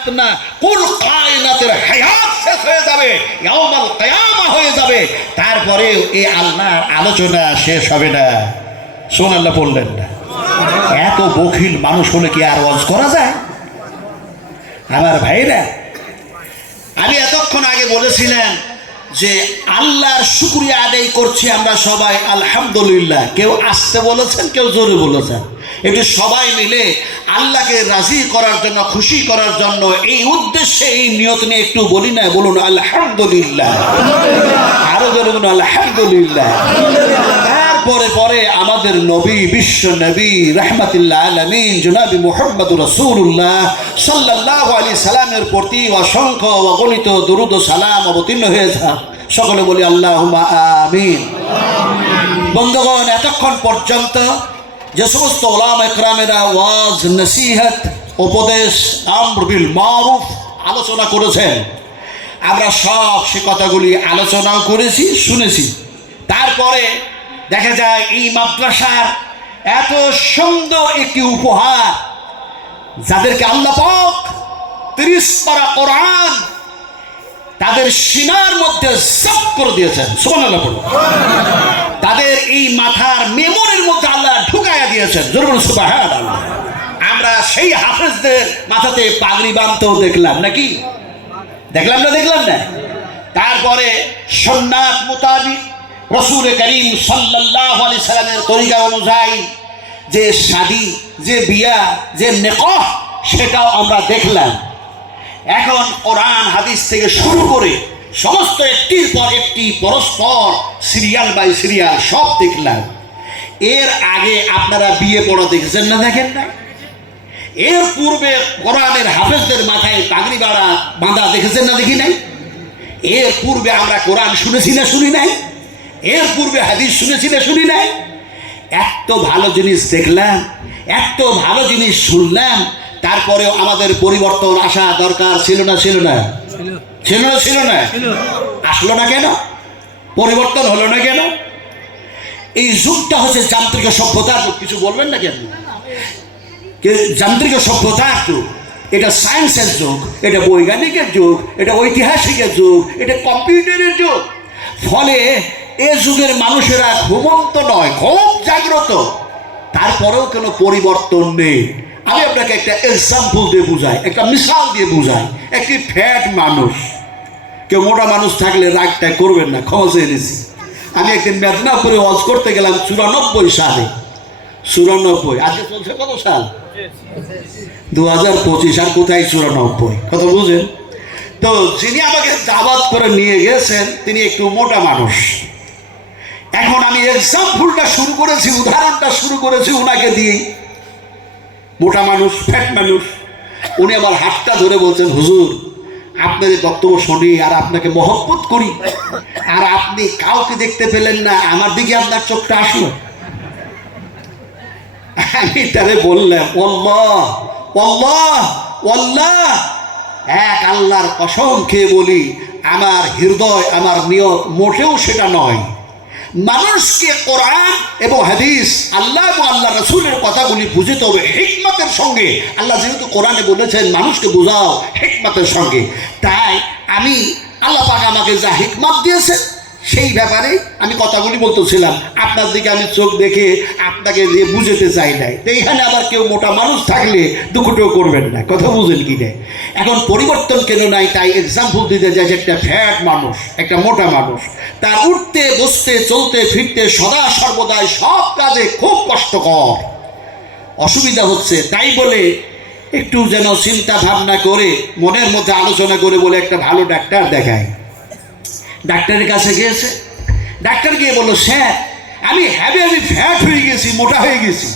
হায়াত না, কুল কায়নাতের হায়াত শেষ হয়ে যাবে, ইয়াউমাল কিয়ামা হয়ে যাবে, তারপরে এই আল্লাহর আলোচনা শেষ হবে না। সুবহানাল্লাহ বললেন না? এত বখিল মানুষ হলে কি আর ওয়াজ করা যায়? আমার ভাইরা, আমি এতক্ষণ আগে বলেছিলাম যে আল্লাহর শুকরিয়া আদায় করছি আমরা সবাই আলহামদুলিল্লাহ। কেউ আসতে বলেছেন, কেউ জোরে বলেছেন। একটু সবাই মিলে আল্লাহকে রাজি করার জন্য, খুশি করার জন্য, এই উদ্দেশ্যে, এই নিয়ত নিয়ে একটু বলি না? বলুন আলহামদুলিল্লাহ। আরো জোরে বলুন আলহামদুলিল্লাহ। তারপরে পরে আমাদের নবী, বিশ্ব নবী, রাহমাতুল্লাহ আলামিন জনাবি মুহাম্মদুর রাসূলুল্লাহ সাল্লাল্লাহু আলাইহি সাল্লামের প্রতি অসংখ্য অগণিত দরুদ ও সালাম অবতীর্ণ হয়ে যাক। সকলে বলি আল্লাহুম্মা আমিন। বন্ধুগণ, এতক্ষণ পর্যন্ত যে সমস্ত উলামা ইকরামেরা ওয়াজ, নসিহত, উপদেশ, আমর বিল মারুফ আলোচনা করেছেন, আমরা সব সে কথাগুলি আলোচনাও করেছি, শুনেছি। তারপরে দেখা যায় এই মাদ্রাসার এত সুন্দর একটি উপহার, যাদেরকে আল্লাহ পাক 30 পারা কোরআন তাদের সিনার মধ্যে জব্দ করে দিয়েছেন। সুবহানাল্লাহ বলুন। তাদের এই মাথার মেমোরির মধ্যে আল্লাহ ঢুকাইয়া দিয়েছেন। জোরে বলুন সুবহানাল্লাহ। আমরা সেই হাফেজদের মাথাতে পাগড়ি বাঁধতেও দেখলাম, নাকি দেখলাম না? দেখলাম না? তারপরে সুন্নাত মোতাবিক রাসূল করিম সাল্লাল্লাহু আলাইহি সাল্লামের তরিকা অনুযায়ী যে শাদী, যে বিয়া, যে নিকাহ, সেটাও আমরা দেখলাম। এখন কোরআন হাদিস থেকে শুরু করে সমস্ত একটির পর একটি পরস্পর সিরিয়াল বাই সিরিয়াল সব দেখলাম। এর আগে আপনারা বিয়ে পড়া দেখেছেন না? দেখেন না? এর পূর্বে কোরআনের হাফেজদের মাথায় পাগড়ি বাঁধা দেখেছেন না? দেখি নাই? এর পূর্বে আমরা কোরআন শুনেছি না? শুনি নাই? এর পূর্বে হাদিস শুনেছি না? শুনি নাই? এত ভালো জিনিস দেখলাম, এত ভালো জিনিস শুনলাম, তারপরেও আমাদের পরিবর্তন আসা দরকার ছিল না? ছিল না? ছিল না? ছিল না? আসলো না কেন? পরিবর্তন হলো না কেন? এই যুগটা হচ্ছে যান্ত্রিক সভ্যতার যুগ। কিছু বলবেন না কেন? যান্ত্রিক সভ্যতার যুগ, এটা সায়েন্সের যুগ, এটা বৈজ্ঞানিকের যুগ, এটা ঐতিহাসিকের যুগ, এটা কম্পিউটারের যুগ। ফলে এ যুগের মানুষেরা ঘুমন্ত নয়, খুব জাগ্রত, তারপরেও কোনো পরিবর্তন নেই। আমি আপনাকে একটা এক্সাম্পল দিয়ে বুঝাই, একটা মিসাল দিয়ে বুঝাই। একটি ফ্যাট মানুষ, কেউ মোটা মানুষ থাকলে রাগটা করবেন না, ক্ষমা চেয়ে নিয়েছি। আমি একদিন মেদিনীপুরে ওয়াজ করতে গেলাম 94 সালে। 94, আজকে চলছে কত সাল? 2025। আর কোথায় 94? কথা বুঝেন তো? যিনি আমাকে দাওয়াত করে নিয়ে গেছেন তিনি একটু মোটা মানুষ। এখন আমি এক্সাম্পলটা শুরু করেছি, উদাহরণটা শুরু করেছি ওনাকে দিয়েই। মোটা মানুষ, ফ্যাট মানুষ। উনি আমার হাতটা ধরে বলছেন, হুজুর আপনার বক্তব্য শুনি আর আপনাকে মহব্বত করি, আর আপনি কাউকে দেখতে পেলেন না, আমার দিকে আপনার চোখটা আসলো। আমি তারে বললাম, আল্লাহ আল্লাহ আল্লাহ, এক আল্লাহর কসম খেয়ে বলি, আমার হৃদয়, আমার নিয়ত মোটেও সেটা নয়। মানুষকে কোরআন এবং হাদিস, আল্লাহ এবং আল্লাহ রাসূলের কথাগুলি বুঝতে হবে হিকমতের সঙ্গে। আল্লাহ যেহেতু কোরআনে বলেছেন মানুষকে বোঝাও হিকমতের সঙ্গে, তাই আমি আল্লাহ পাক আমাকে যা হিকমত দিয়েছেন সেই ব্যাপারে আমি কথাগুলি বলতেছিলাম। আপনার দিকে আমি চোখ দেখে আপনাকে দিয়ে বুঝতে চাই নাই। তো এইখানে আবার কেউ মোটা মানুষ থাকলে দুঃখটাও করবেন না, কথা বুঝেন কি না? এখন পরিবর্তন কেন নাই, তাই এক্সাম্পল দিতে যায় যে একটা ফ্যাট মানুষ, একটা মোটা মানুষ, তার উঠতে বসতে চলতে ফিরতে সদা সর্বদাই সব কাজে খুব কষ্টকর, অসুবিধা হচ্ছে। তাই বলে একটু যেন চিন্তা ভাবনা করে মনের মধ্যে আলোচনা করে বলে একটা ভালো ডাক্তার দেখায়। ডাক্তারের কাছে গিয়েছে, ডাক্তার গিয়ে বললো, স্যার আমি ফ্যাট হয়ে গেছি, মোটা হয়ে গেছি,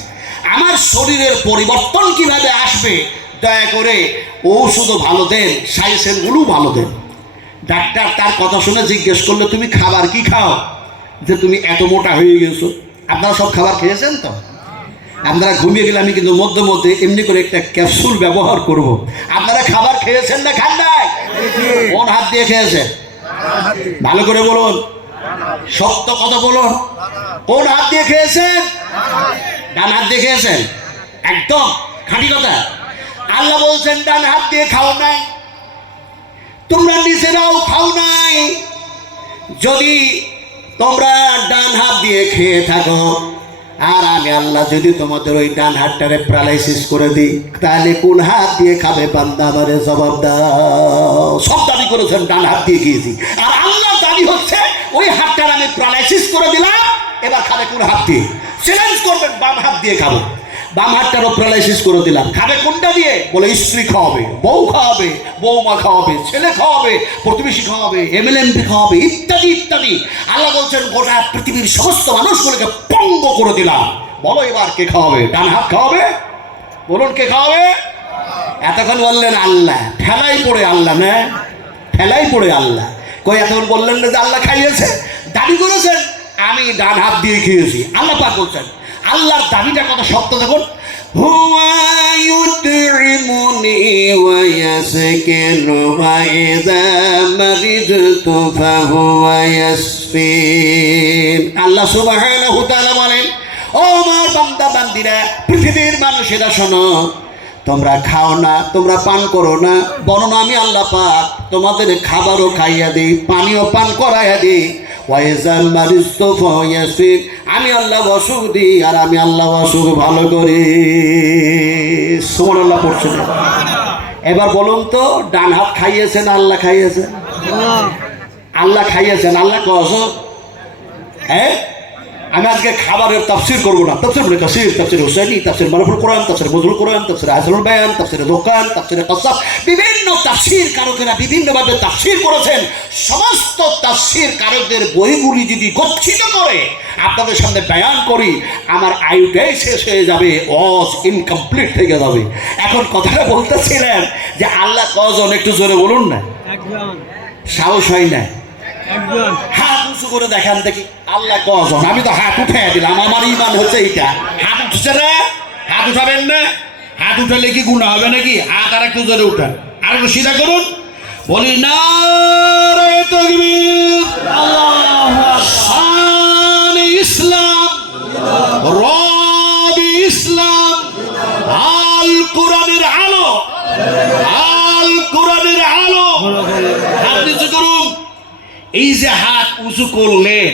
আমার শরীরের পরিবর্তন কিভাবে আসবে, দয়া করে ঔষধও ভালো দেন, সাইসেনগুলো ভালো দেন। ডাক্তার তার কথা শুনে জিজ্ঞেস করলো, তুমি খাবার কি খাও যে তুমি এত মোটা হয়ে গেছো? আপনারা সব খাবার খেয়েছেন তো? আপনারা ঘুমিয়ে গেলে আমি কিন্তু মধ্যে মধ্যে এমনি করে একটা ক্যাপসুল ব্যবহার করব। আপনারা খাবার খেয়েছেন না খান নাই? কোন হাত দিয়ে খেয়েছেন? ভালো করে বলুন, সত্য কথা বলুন। কোন হাত দিয়ে খেয়েছেন? ডান হাত দিয়ে খেয়েছেন? একদম খাঁটি কথা। আল্লাহ বলছেন ডান হাত দিয়ে খাও নাই, তোমরা নিজেরাও খাও নাই। যদি তোমরা ডান হাত দিয়ে খেয়ে থাকো আর আমি আল্লাহ যদি তোমাদের ওই ডান হাতটারে প্যারালাইসিস করে দিই, তাহলে কোন হাত দিয়ে খাবে বান্দা? আমারে জবাব দাও। সব দাবি করেছেন ডান হাত দিয়ে খেয়েছি, আর আল্লাহ দাবি হচ্ছে ওই হাতটার আমি প্যারালাইসিস করে দিলাম, এবার খাবে কোন হাত দিয়ে? চ্যালেঞ্জ করবেন বাম হাত দিয়ে খাবো, বাম হাতটারও প্যারালাইসিস করে দিলাম, খাবে কোনটা দিয়ে? বলে স্ত্রী খাওয়াবে, বউ খাওয়াবে, বৌমা খাওয়াবে, ছেলে খাওয়াবে, প্রতিবেশী খাওয়াবে, এমএলএমপি খাওয়াবে, ইত্যাদি ইত্যাদি। আল্লাহ বলছেন গোটা পৃথিবীর সমস্ত মানুষগুলোকে পঙ্গ করে দিলাম। বলো এবার কে খাওয়াবে? ডান হাত খাওয়াবে? বলুন কে খাওয়াবে? এতক্ষণ বললেন আল্লাহ, ফেলাই পড়ে আল্লাহ, না ফেলাই পড়ে আল্লাহ। কই এতক্ষণ বললেন না যে আল্লাহ খাইয়েছে? দাবি করেছেন আমি ডান হাত দিয়ে খেয়েছি। আল্লাহ পাক বলছেন, আল্লাহর দাবিটা কত শক্ত দেখুন। হুয়া ইউতইমুনি ওয়া ইয়াসকিনু ওয়া ইযা মারিদতু ফাহুয়া ইয়াসফিন। আল্লাহ সুবহানাহু ওয়া তাআলা বলেন, ও আমার বান্দা বান্দিরা, পৃথিবীর মানুষেরা শোনো, তোমরা খাও না, তোমরা পান করো না, বরং আমি আল্লাহ পাক তোমাদের খাবারও খাইয়া দিই, পানিও পান করাইয়া দিই। আমি আল্লাহ অসুখ দিই, আর আমি আল্লাহ অসুখ ভালো করি। সুবহানাল্লাহ পড়ছেন। এবার বলুন তো, ডান হাত খাইয়েছেন আল্লাহ খাইয়েছেন? আল্লাহ খাইয়েছেন। আল্লাহ কস হ্যাঁ, আমি আজকে খাবারের তাফসীর করব না। তাফসীর বলে কাসির, তাফসীর হুসাইনি, তাফসীর মারুফুল কোরআন, তাফসীর মজরুল কোরআন, তাফসীর আহসানুল বায়ান, তাফসীর দোকান, তাফসীর কাসাব, বিভিন্ন তাফসীর কারকেরা বিভিন্নভাবে তাফসীর করেছেন। সমস্ত তাফসীর কারকদের বইগুলি যদি গচ্ছিত করে আপনাদের সামনে বয়ান করি, আমার আয়ুটাই শেষ হয়ে যাবে, ওয়াজ ইনকমপ্লিট থেকে যাবে। এখন কথাটা বলতেছিলেন যে আল্লাহ কজন, একটু জোরে বলুন না, সাহস হয় না। হাত উঁচু করে দেখান দেখি, আল্লাহ কজন? আমি তো হাত উঠে দিলাম, আমার ইমান হচ্ছে এইটা। হাত উঠছে না? হাত উঠাবেন না? হাত উঠালে কি গুনাহ হবে নাকি? হাত আর একটু জোরে উঠান, আর একটু সিধা করুন। বলি নারে তাকবীর, আল্লাহু আকবার। ইসলাম, রবি ইসলাম, আল কোরআনের আলো, আল কোরআনের আলো। হাত নিচু করুন। এই যে হাত উঁচু করলেন,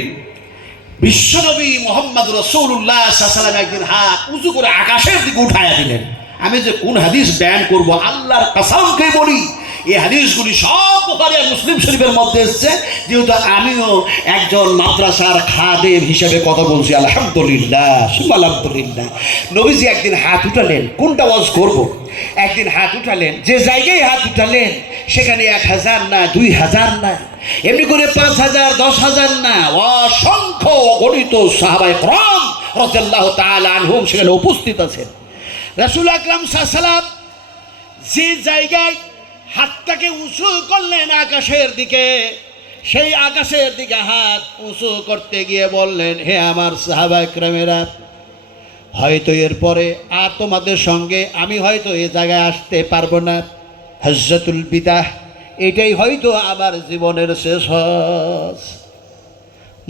বিশ্বনবী মোহাম্মদ রাসূলুল্লাহ সাল্লাল্লাহু আলাইহি ওয়াসাল্লাম একদিন হাত উঁচু করে আকাশের দিকে উঠায়া দিলেন। আমি যে কোন হাদিস বয়ান করব, আল্লাহর কসমকে বলি, এই হাদিসগুলি সব বুখারী আর মুসলিম শরীফের মধ্যে এসেছে। যেহেতু আমিও একজন মাদ্রাসার খাদেম হিসেবে কথা বলছি, আলহামদুলিল্লাহ সুবহান আলহামদুলিল্লাহ। নবীজি একদিন হাত উঠালেন, কোনটা ওয়াজ করব, একদিন হাত উঠালেন, যে জায়গায় হাত উঠালেন সেখানে 1000 না, 2000 না, এমনি করে 5000, 10000 না, অসংখ্য গণিত সাহাবায়ে কেরাম রাদিয়াল্লাহু তাআলা আনহুম সেখানে উপস্থিত আছেন। রাসূল আকরাম সাল্লাল্লাহু আলাইহি ওয়াসাল্লাম যে জায়গায় হাতটাকে উঁচু করলেন আকাশের দিকে, সেই আকাশের দিকে হাত উঁচু করতে গিয়ে বললেন, হে আমার সাহাবায়ে কেরামেরা, হয়তো এরপরে আর তোমাদের সঙ্গে আমি হয়তো এ জায়গায় আসতে পারবো না, হজ্জাতুল বিদাহ, এটাই হয়তো আমার জীবনের শেষ হজ।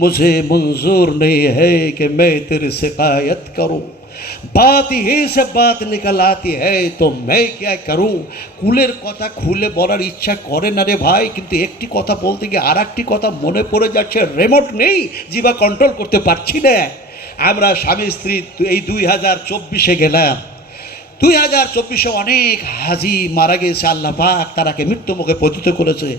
মুঝে মঞ্জুর নেই है कि मैं तेरी शिकायत करूं, बात ही से बात निकल आती है तो मैं क्या करूं। কুলের কথা খুলে বলার ইচ্ছা করে না রে ভাই, কিন্তু একটি কথা বলতে গিয়ে আর একটি কথা মনে পড়ে যাচ্ছে, রিমোট নেই, জিভা কন্ট্রোল করতে পারছি না। আমরা স্বামী স্ত্রী এই 2024-এ গেলাম। 2024-এ অনেক হাজি মারা গেছে, আল্লাহ পাক তারাকে মৃত্যুমুখে পতিত করেছে।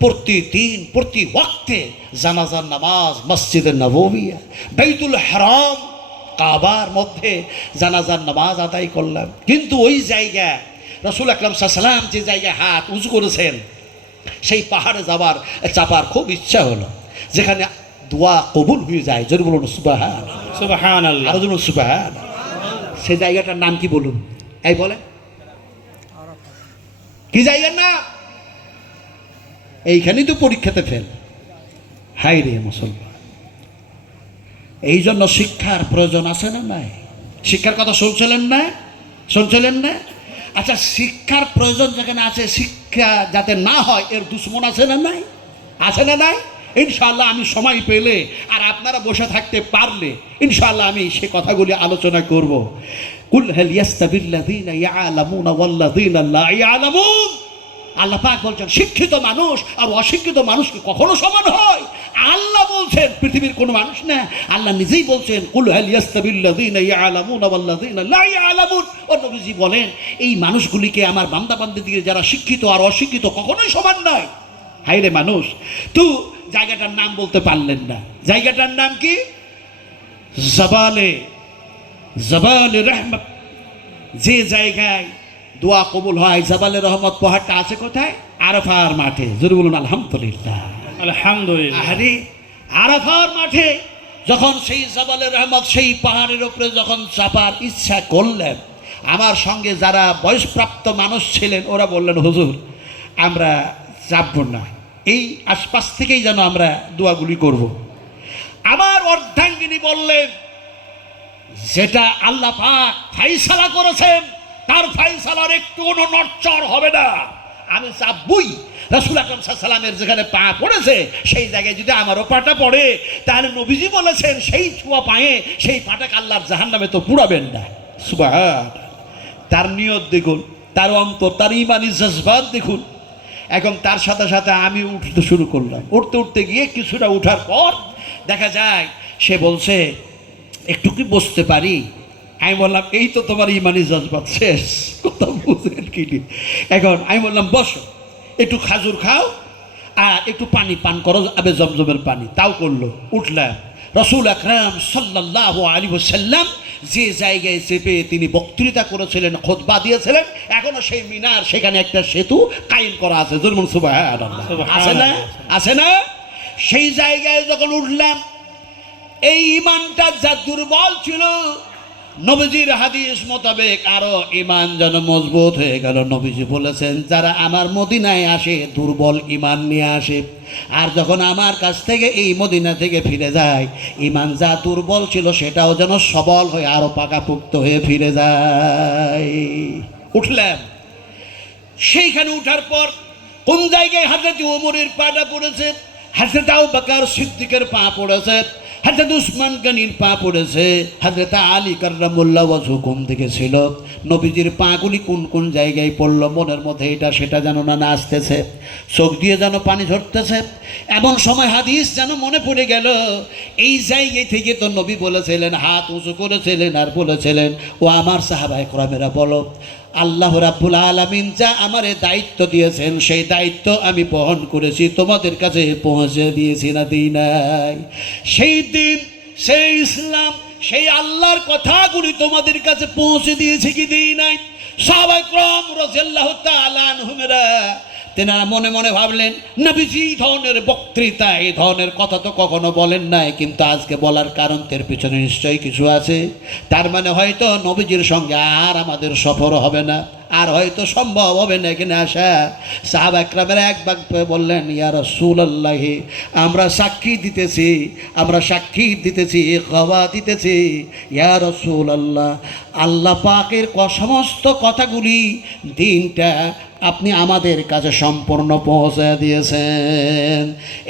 প্রতিদিন প্রতি ওয়াক্তে জানাজার নামাজ মসজিদে নববিয়া, বাইতুল হারাম, কাবার মধ্যে জানাজার নামাজ আদায় করলাম। কিন্তু ওই জায়গা রাসূল আকরাম সাল্লাল্লাহু আলাইহি ওয়াসাল্লাম যে জায়গায় হাত উঁচু করেছেন, সেই পাহাড়ে যাবার চাপার খুব ইচ্ছা হলো, যেখানে দোয়া কবুল হয়ে যায়। যদি বলুন সুবহান সুবহানাল্লাহ, আর বলুন সুবহান। সেই জায়গাটার নাম কি বলুন? এই বলে কি জায়গার নাম? এইখানেই তো পরীক্ষাতে ফেল। হাই রে মুসলমান, এই জন্য শিক্ষার প্রয়োজন আছে না নাই? শিক্ষার কথা শুনছিলেন না? শুনছিলেন না? আচ্ছা, শিক্ষার প্রয়োজন যেখানে আছে, শিক্ষা যাতে না হয় এর দুশ্মন আছে না নাই? আছে না নাই? ইনশাআল্লাহ আমি সময় পেলে আর আপনারা বসে থাকতে পারলে ইনশাআল্লাহ আমি সে কথাগুলি আলোচনা করব। কুল হাল ইয়াস্তাবিল্লাযীনা ইয়ালামুনা ওয়াল্লাযীনা লা ইয়ালামুন। আল্লাহ পাক বলছেন শিক্ষিত মানুষ আর অশিক্ষিত মানুষ কি কখনো সমান হয়? আল্লাহ বলছেন, পৃথিবীর কোনো মানুষ না, আল্লাহ নিজেই বলছেন কুল হাল ইয়াস্তাবিল্লাযীনা ইয়ালামুনা ওয়াল্লাযীনা লা ইয়ালামুন। ও নবীজি বলেন এই মানুষগুলিকে আমার বান্দা বান্দীদের যারা শিক্ষিত আর অশিক্ষিত কখনোই সমান নয়। হায়রে মানুষ, তো জায়গাটার নাম বলতে পারলেন না। জায়গাটার নাম কি? জবালে রহমত। যে জায়গায় দোয়া কবুল হয়, জবালে রহমত পাহাড়টা আছে কোথায়? আরাফার মাঠে। জোরে বলুন আলহামদুলিল্লাহ। আলহামদুলিল্লাহ। আরে আরাফার মাঠে যখন সেই জবালে রহমত সেই পাহাড়ের উপরে যখন চাপার ইচ্ছা করলেন, আমার সঙ্গে যারা বয়সপ্রাপ্ত মানুষ ছিলেন ওরা বললেন হুজুর আমরা চাপব না, এই আশপাশ থেকেই যেন আমরা দোয়াগুলি করব। আমার অর্ধাঙ্গিনী বললেন যেটা আল্লাহ পাক ফাইসালা করেছেন তার ফাইসালার একটু কোনো নড়চড় হবে না, আমি চাপবই। রাসূল আকরাম সাল্লাল্লাহু আলাইহি ওয়াসাল্লামের যেখানে পা পড়েছে সেই জায়গায় যদি আমারও পাটা পড়ে তাহলে নবীজি বলেছেন সেই ছোঁয়া পায়ে সেই পাটাকে আল্লাহর জাহান্নামে তো পুড়াবেন না। সুবহানাল্লাহ। তার নিয়ত দেখুন, তার অন্তর, তার ঈমানি জজবাত দেখুন। এখন তার সাথে সাথে আমি উঠতে শুরু করলাম। উঠতে উঠতে গিয়ে কিছুটা উঠার পর দেখা যায় সে বলছে একটু কি বসতে পারি? আমি বললাম এই তো তোমার ইমানি জজবাত শেষ, কথা বুঝেন কি? এখন আমি বললাম বসো, একটু খাজুর খাও আর একটু পানি পান করো, আবে জমজমের পানি। তাও করলো। উঠলাম। রাসূল আকরাম সাল্লাল্লাহু আলাইহি ওয়াসাল্লাম যে জায়গায় চেপে তিনি বক্তৃতা করেছিলেন, খুতবা দিয়েছিলেন, এখনো সেই মিনার সেখানে একটা সেতু কায়েম করা আছে। জুরমুন সুবহানাল্লাহ। আছে না? আছে না? সেই জায়গায় যখন উঠলাম, এই ইমানটা যা দুর্বল ছিল নবীজির হাদিস মোতাবেক আরো ইমান যেন মজবুত হয়ে গেল। নবীজি বলেছেন যারা আমার মদিনায় আসে দুর্বল ইমান নিয়ে আসে, আর যখন আমার কাছ থেকে এই মদিনা থেকে ফিরে যায় ইমান যা দুর্বল ছিল সেটাও যেন সবল হয়ে আরো পাকাপোক্ত হয়ে ফিরে যায়। উঠলাম। সেইখানে উঠার পর কোন জায়গায় হযরত ওমরের পাটা পড়েছে, হযরত আবু বকর সিদ্দিকের পা পড়েছে, হযরত উসমান গনির পা পড়েছে, হযরত আলী কাররামুল্লাহ ওয়াজহু কোন দিকে ছিল, নবীজির পাগুলি কোন কোন জায়গায় পড়লো, মনের মধ্যে এটা সেটা যেন না আসতেছে, চোখ দিয়ে যেন পানি ঝরতেছে। এমন সময় হাদিস যেন মনে পড়ে গেল, এই জায়গায় থেকে তো নবী বলেছিলেন, হাত উঁচু করেছিলেন আর বলেছিলেন ও আমার সাহাবায়ে কেরামেরা বলো আল্লাহ রাব্বুল আলামিন যা আমারে দায়িত্ব দিয়েছেন সেই দায়িত্ব আমি বহন করেছি, তোমাদের কাছে পৌঁছে দিয়েছি না দিই নাই? সেই দিন, সেই ইসলাম, সেই আল্লাহর কথাগুলি তোমাদের কাছে পৌঁছে দিয়েছি কি দিই নাই? সাহাবায়ে কেরাম রাদিয়াল্লাহু তাআলা আনহুমরা তেনারা মনে মনে ভাবলেন নবীজি এই ধরনের বক্তৃতা, এই ধরনের কথা তো কখনো বলেন নাই, কিন্তু আজকে বলার কারণ এর পিছনে নিশ্চয়ই কিছু আছে। তার মানে হয়তো নবীজির সঙ্গে আর আমাদের সফর হবে না, আর হয়তো সম্ভব হবে না এখানে আসা। সাহাবা একরামেরা এক বাক বললেন ইয়া রাসূলুল্লাহ আমরা সাক্ষী দিতেছি, আমরা সাক্ষী দিতেছি, গওয়া দিতেছি ইয়া রাসূলুল্লাহ আল্লাহ পাকের সমস্ত কথাগুলি দিনটা আপনি আমাদের কাছে সম্পূর্ণ পৌঁছে দিয়েছেন।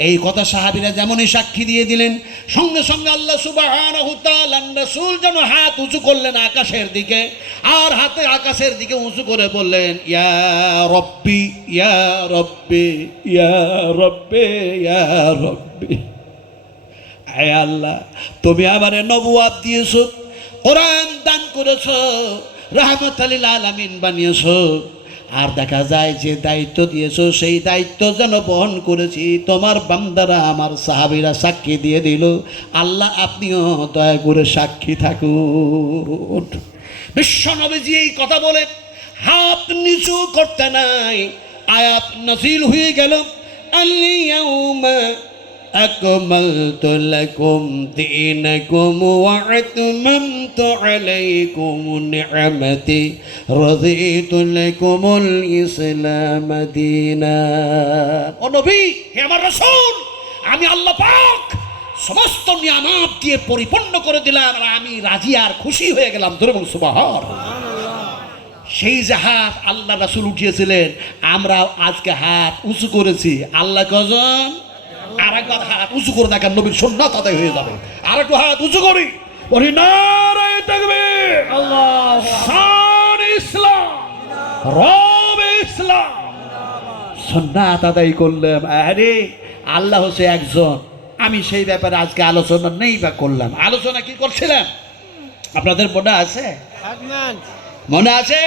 এই কথা সাহাবীরা যেমনই সাক্ষী দিয়ে দিলেন, সঙ্গে সঙ্গে আল্লাহ সুবহানাহু তাআলা রাসূল যেন হাত উঁচু করলেন আকাশের দিকে, আর হাতে আকাশের দিকে উঁচু করে বললেন ইয়া রব্বি ইয়া রব্বি ইয়া রব্বি ইয়া রব্বি। আয় আল্লাহ তুমি আমারে নবুয়াত দিয়েছো, কোরআন দান করেছো, রাহমাতাল লিল আলামিন বানিয়েছো, আর দেখা যায় যে দায়িত্ব দিয়েছো সেই দায়িত্ব যেন বহন করেছি। তোমার বান্দারা আমার সাহাবীরা সাক্ষী দিয়ে দিল, আল্লাহ আপনিও দয়া করে সাক্ষী থাকুন। বিশ্ব নবীজি এই কথা বলে হাত নিচু করতে নাই, আয়াত নাযিল হয়ে গেল আল-ইয়াউমা আকমালতু লাকুম দীনাকুম ওয়া আতমামতু আলাইকুম নি'মাতি রাযীতু লাকুমুল ইসলাম দীনা। ও নবী, হে আমার রাসূল, আমি আল্লাহ পাক সমস্ত নিয়ামত দিয়ে পরিপূর্ণ করে দিলাম আর আমি রাজি আর খুশি হয়ে গেলাম। ধরে বলুন সুবহানাল্লাহ। সেই যে হাত আল্লাহ রাসূল উঠিয়েছিলেন, আমরা আজকে হাত উঁচু করেছি। আল্লাহ কজন? আর একবার হাত উঁচু করে দেখেন, নবীর সুন্নাত আদায় হয়ে যাবে। আর একটু হাত উঁচু করি, বলি নারায়ে তাকবীর, আল্লাহু শান ইসলাম, রব ইসলাম। সুন্নাত আদায় করলাম। আরে আল্লাহ হচ্ছে একজন, আমি সেই ব্যাপারে আজকে আলোচনা নেই বা করলাম। আলোচনা কি করছিলাম আপনাদের মনে আছে? আকমান মনে আছে?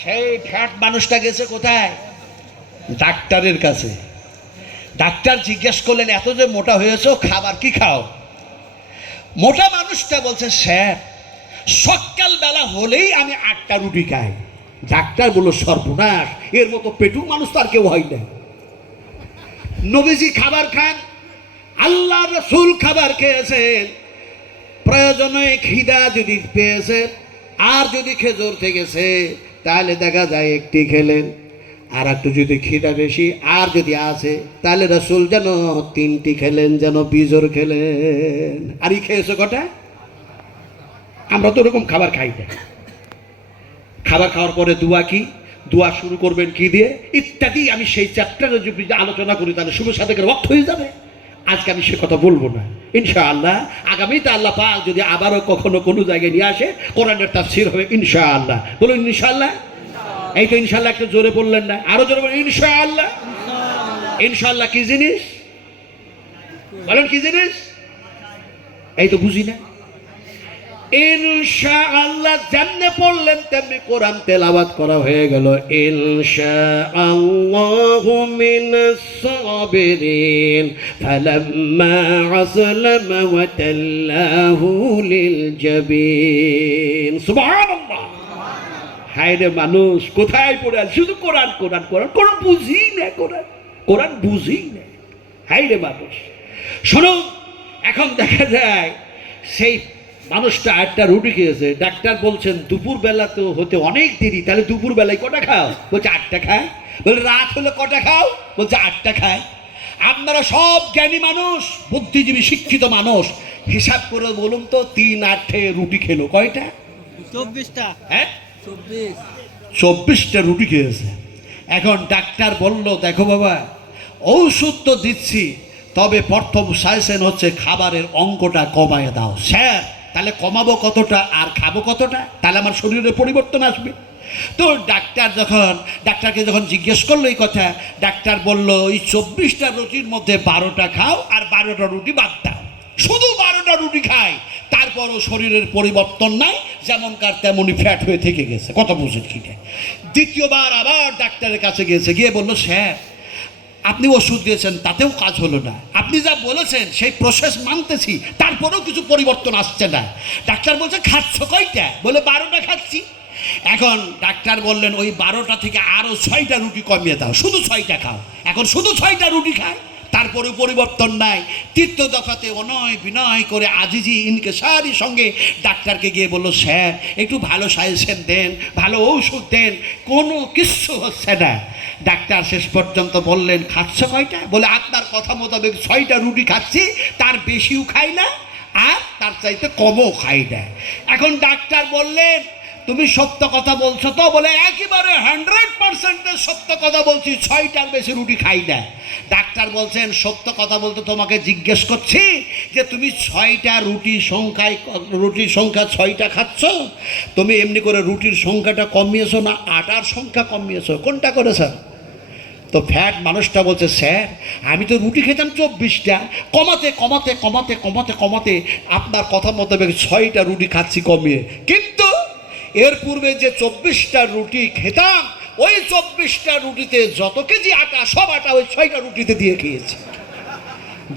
সেই ফ্যাট মানুষটা গেছে কোথায়? ডাক্তারের কাছে। ডাক্তার জিজ্ঞেস করলেন, এত যে মোটা হয়েছো, খাবার কি খাও? মোটা মানুষটা বলছে, স্যার সকালবেলা হলেই আমি 8টা রুটি খাই। ডাক্তার বলল, সর্বনাশ, এর মতো পেটু মানুষ তো আর কেউ হয় না। নবীজি খাবার খান, আল্লাহ রসুল খাবার খেয়েছেন, প্রয়োজনে খিদা যদি পেয়েছে আর যদি খেজুর থেকেছে তাহলে দেখা যায় একটি খেলেন, আর একটু যদি খিদা বেশি আর যদি আছে তাহলে রসুল যেন 3টি খেলেন, যেন বিজোর খেলেন। আর এই খেয়েছে কটা? আমরা তো ওরকম খাবার খাই না। খাবার খাওয়ার পরে দোয়া কি? দোয়া শুরু করবেন কি দিয়ে? ইত্যাদি। আমি সেই চ্যাপ্টারে যদি আলোচনা করি তাহলে শুভ সাধকের ওয়াক্ত হয়ে যাবে। আজকে আমি সে কথা বলবো না, ইনশাআল্লাহ আগামীতে আল্লাহ পাক যদি আবারও কখনো কোনো জায়গায় নিয়ে আসে কোরআনের তাফসীর হবে ইনশাআল্লাহ। বলুন ইনশাআল্লাহ। এই তো ইনশাআল্লাহ একটু জোরে বললেন না, আরো জোরে বলুন ইনশাআল্লাহ। ইনশাআল্লাহ কি জিনিস বলেন? কি জিনিস? এই তো বুঝি না। ইনশাআল্লাহ যেমনে পড়লেন তেমনি কোরআন তেলাওয়াত করা হয়ে গেল। ইনশাআল্লাহু মিনাস সাবিরিন ফালাম্মা আসলামা ওয়া তাল্লাহু লিল জাবিন। সুবহানাল্লাহ। হায় রে মানুষ, কোথায় পড়ে আছে? শুধু কোরআন কোরআন কোরআন, কোরআন বুঝি না, কোরআন কোরআন বুঝি না। হায় রে মানুষ, শোনো, এখন দেখা যায় সেই মানুষটা 8টা রুটি খেয়েছে। ডাক্তার বলছেন দুপুরবেলা তো হতে অনেক দেরি, তাহলে দুপুরবেলায় কটা খাও? বলছে 8টা খায়। বলে রাত হলে কটা খাও? বলছে 8টা খায়। আপনারা সব জ্ঞানী মানুষ, বুদ্ধিজীবী, শিক্ষিত মানুষ, হিসাব করে বলুন তো 3 8 রুটি খেলো কয়টা? 24টা। হ্যাঁ, 24। 24টা রুটি খেয়েছে। এখন ডাক্তার বলল, দেখো বাবা, ঔষধ তো দিচ্ছি, তবে প্রথম সাজেশন হচ্ছে খাবারের অঙ্কটা কমায় দাও। স্যার তাহলে কমাবো কতটা আর খাবো কতটা? তাহলে আমার শরীরে পরিবর্তন আসবে। তো ডাক্তারকে যখন জিজ্ঞেস করলো এই কথা, ডাক্তার বলল, ওই 24টা রুটির মধ্যে 12টা খাও আর 12টা রুটি বাদ দাও। শুধু 12টা রুটি খাই, তারপরও শরীরের পরিবর্তন নাই, যেমনকার তেমনই ফ্যাট হয়ে থেকে গেছে। কত বুঝেন কিনা? দ্বিতীয়বার আবার ডাক্তারের কাছে গিয়েছে, গিয়ে বলল, স্যার আপনি ওষুধ দিয়েছেন তাতেও কাজ হলো না, আপনি যা বলেছেন সেই প্রসেস মানতেছি, তারপরেও কিছু পরিবর্তন আসছে না। ডাক্তার বলছে, খাচ্ছ কয়টা? বলে 12টা খাচ্ছি। এখন ডাক্তার বললেন, ওই 12টা থেকে আরও 6টা রুটি কমিয়ে দাও, শুধু 6টা খাও। এখন শুধু 6টা রুটি খায়, তারপরে পরিবর্তন নাই। তৃতীয় দফাতে অনয় বিনয় করে আজিজি ইনকেসারির সঙ্গে ডাক্তারকে গিয়ে বলল, স্যার একটু ভালো সাজেশন দেন, ভালো ঔষধ দেন, কোনো কিচ্ছু হচ্ছে না। ডাক্তার শেষ পর্যন্ত বললেন, খাচ্ছ কয়টা? বলে আপনার কথা মোতাবেক 6টা রুটি খাচ্ছি, তার বেশিও খাই না আর তার চাইতে কমও খাই না। এখন ডাক্তার বললেন, তুমি সত্য কথা বলছো তো? বলে একেবারে 100% সত্য কথা বলছি, 6টার বেশি রুটি খাই না। ডাক্তার বলছেন, সত্য কথা বলতে তোমাকে জিজ্ঞেস করছি যে তুমি 6টা রুটির সংখ্যা 6টা খাচ্ছ, তুমি এমনি করে রুটির সংখ্যাটা কমিয়েছো না আটার সংখ্যা কমিয়েছো? কোনটা করেছ? তো ফ্যাট মানুষটা বলছে, স্যার আমি তো রুটি খেতাম 24টা, কমাতে কমাতে কমাতে কমাতে কমাতে আপনার কথা মোতাবেক 6টা রুটি খাচ্ছি কমিয়ে, কিন্তু এর পূর্বে যে 24টা রুটি খেতাম, ওই 24টা রুটিতে যত কেজি আটা, সব আটা ওই 6টা রুটিতে দিয়ে খেয়েছি।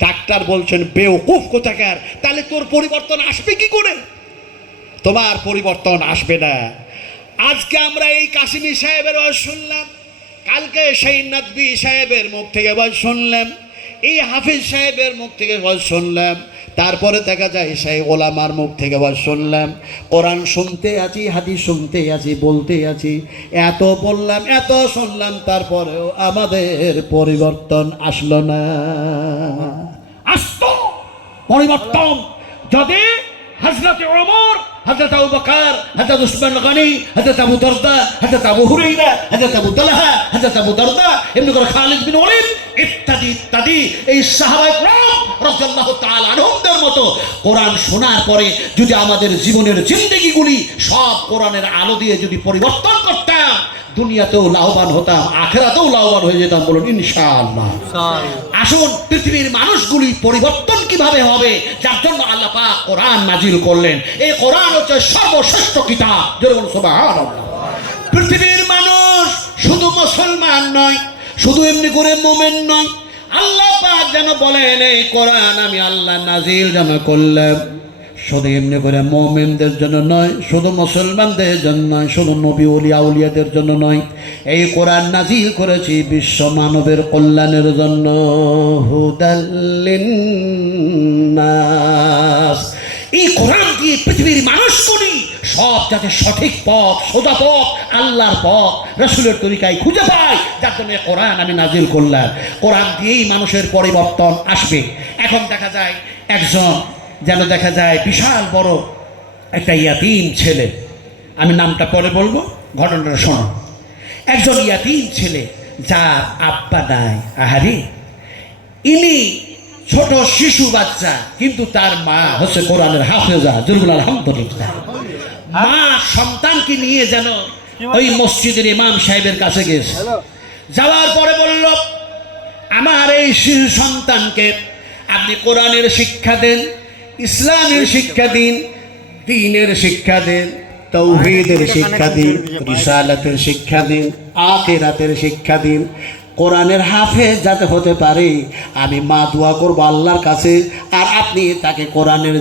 ডাক্তার বলছেন, বেওকুফ কোথাকার, তাহলে তোর পরিবর্তন আসবে কি করে? তোমার পরিবর্তন আসবে না। আজকে আমরা এই কাসিমি সাহেবের ওয়াজ শুনলাম, কালকে সেই নদভী সাহেবের মুখ থেকে ওয়াজ শুনলাম, এই হাফিজ সাহেবের মুখ থেকে ওয়াজ শুনলাম, তারপরে দেখা যায় সেই ওলামার মুখ থেকে ওয়াজ শুনলাম। কোরআন শুনতে আছি, হাদিস শুনতে আছি, বলতে আছি, এত বললাম, এত শুনলাম, তারপরেও আমাদের পরিবর্তন আসলো না। আসতো পরিবর্তন যদি হযরত ওমর, হযরত আবু বকর, হযরত উসমান গনি, হযরত আবু দারদা, হযরত আবু হুরায়রা, হযরত আবু তালহা, হযরত আবু দারদা, এমনি করে খালিদ বিন ওয়ালিদ ইত্যাদি ইত্যাদি এই সাহাবায়ে কেরাম রাদিয়াল্লাহু তাআলা আনহুদের মতো কোরআন শোনার পরে যদি আমাদের জীবনের জিন্দেগিগুলি সব কোরআনের আলো দিয়ে যদি পরিবর্তন করতাম, দুনিয়াতেও লাভবান হতাম, আখিরাতেও লাভবান হয়ে যেতাম। বলুন ইনশাআল্লাহ। আসুন, পৃথিবীর মানুষগুলি পরিবর্তন কিভাবে হবে, যার জন্য আল্লাহ পাক কোরআন নাজিল করলেন। এই কোরআন হচ্ছে সর্বশ্রেষ্ঠ কিতাব। যেরকম সুবহানাল্লাহ। পৃথিবীর মানুষ শুধু মুসলমান নয়, শুধু এমনি করে মুমিন নয়। আল্লাহ পাক যেন বলেন এই কোরআন আমি আল্লাহ নাজিল যেন করলাম শুধু এমনি করে মুমিনদের জন্য নয়, শুধু মুসলমানদের জন্য নয়, শুধু নবী ওলিয়া আউলিয়াদের জন্য নয়। এই কোরআন নাজিল করেছি বিশ্ব মানবের কল্যাণের জন্য। হুদাল লিন্নাস। এই কোরআন দিয়ে পৃথিবীর মানুষগুলি সব যাতে সঠিক পথ, সোজা পথ, আল্লাহর পথ, রসুলের তরিকায় খুঁজে পায়, যার জন্য কোরআন আমি নাজিল করলাম। কোরআন দিয়েই মানুষের পরিবর্তন আসবে। এখন দেখা যায় একজন যেন দেখা যায় বিশাল বড় একটা ইয়াতীম ছেলে, আমি নামটা পরে বলবো, ঘটনাটা শোনো। একজন ইয়াতীম ছেলে যার আব্বা নাই। আহারে, ইনি ছোট শিশু বাচ্চা, কিন্তু তার মা হচ্ছে কোরআনের হাফেজা। জুরুল আলহামদুলিল্লাহ। মা সন্তানকে নিয়ে যেন ওই মসজিদের ইমাম সাহেবের কাছে গেছে। যাওয়ার পরে বলল, আমার এই শিশু সন্তানকে আপনি কোরআনের শিক্ষা দেন, ইসলামের শিক্ষা দিন, দ্বীনের শিক্ষা দেন, তাওহীদের শিক্ষা দিন, রিসালাতের শিক্ষা দিন, আখিরাতের শিক্ষা দিন। কোরআনের হাফেজ যাতে হতে পারে, আমি মা দোয়া করবো আল্লাহর কাছে, আর আপনি তাকে কোরআনের